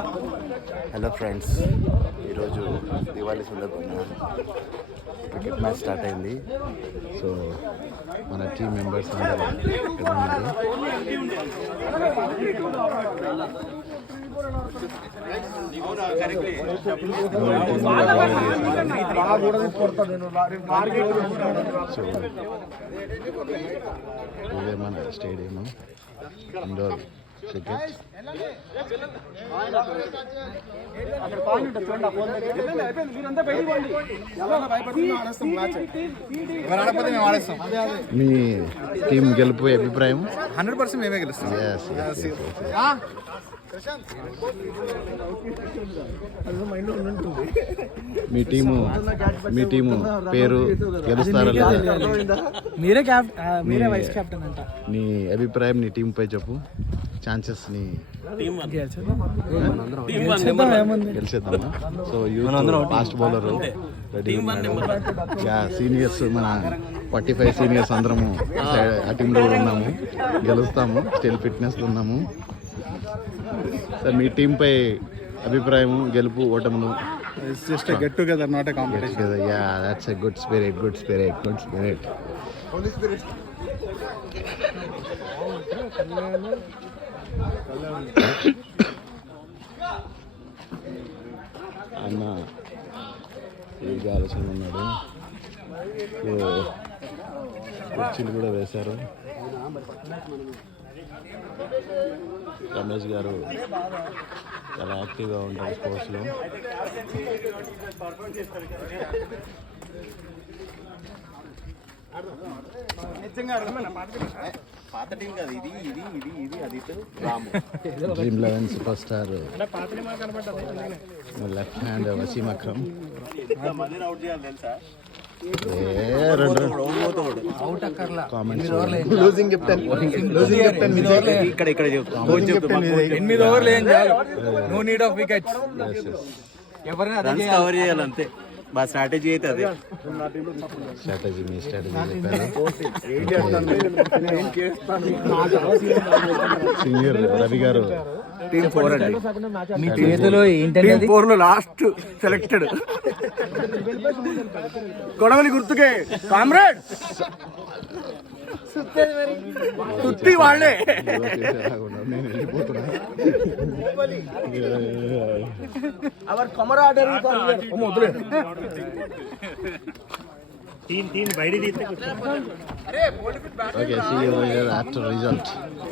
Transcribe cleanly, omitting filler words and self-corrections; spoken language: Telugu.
హలో ఫ్రెండ్స్, ఈరోజు దివాళీ సందర్భంగా క్రికెట్ మ్యాచ్ స్టార్ట్ అయింది. సో మన టీం మెంబర్స్ అందరూ ఇక్కడ ఉన్నారు. సో ఇదే మన స్టేడియం, ఇండోర్ క్రికెట్. మీ టీం గెలుపు అభిప్రాయం? 100% మేమే గెలుస్తాం. మీ టీము పేరు గెలుస్తారా లేదా? మీరే వైస్ కెప్టెన్ అంట. నీ అభిప్రాయం నీ టీం పై చెప్పు. ఛాన్సెస్ ని గెలిచేద్దామా? So youth fast bowler ready, seniors మన 45 సీనియర్స్ అందరము ఆ టీంలో కూడా ఉన్నాము. గెలుస్తాము, స్టిల్ ఫిట్నెస్ ఉన్నాము. సార్ మీ టీం పై అభిప్రాయం, గెలుపు ఓటములు? It's just a get together, not a competition. Yeah, that's a good spirit. Holy spirit. అన్న ఈ ఆలోచన ఉన్నాడు. కుర్చీలు కూడా వేశారు. రమేష్ గారు చాలా యాక్టివ్గా ఉంటారు స్పోర్ట్స్లో. Dream 11 super star left hand Wasim Akram. Cover చేయాలంతే, బాగా స్ట్రాటజీ అయితే అదే. స్ట్రాటజీ మీ స్ట్రాటజీ సీనియర్ రవి గారు. టీమ్ 4 అండి. మీ చేతిలో ఏంటంటే టీమ్ 4 లో లాస్ట్ సెలెక్టెడ్. గొడవలి గుర్తుకే కామ్రేడ్ సుత్తి వాళ్ళే. నేను వెళ్ళిపోతున్నా. Okay, see you after result.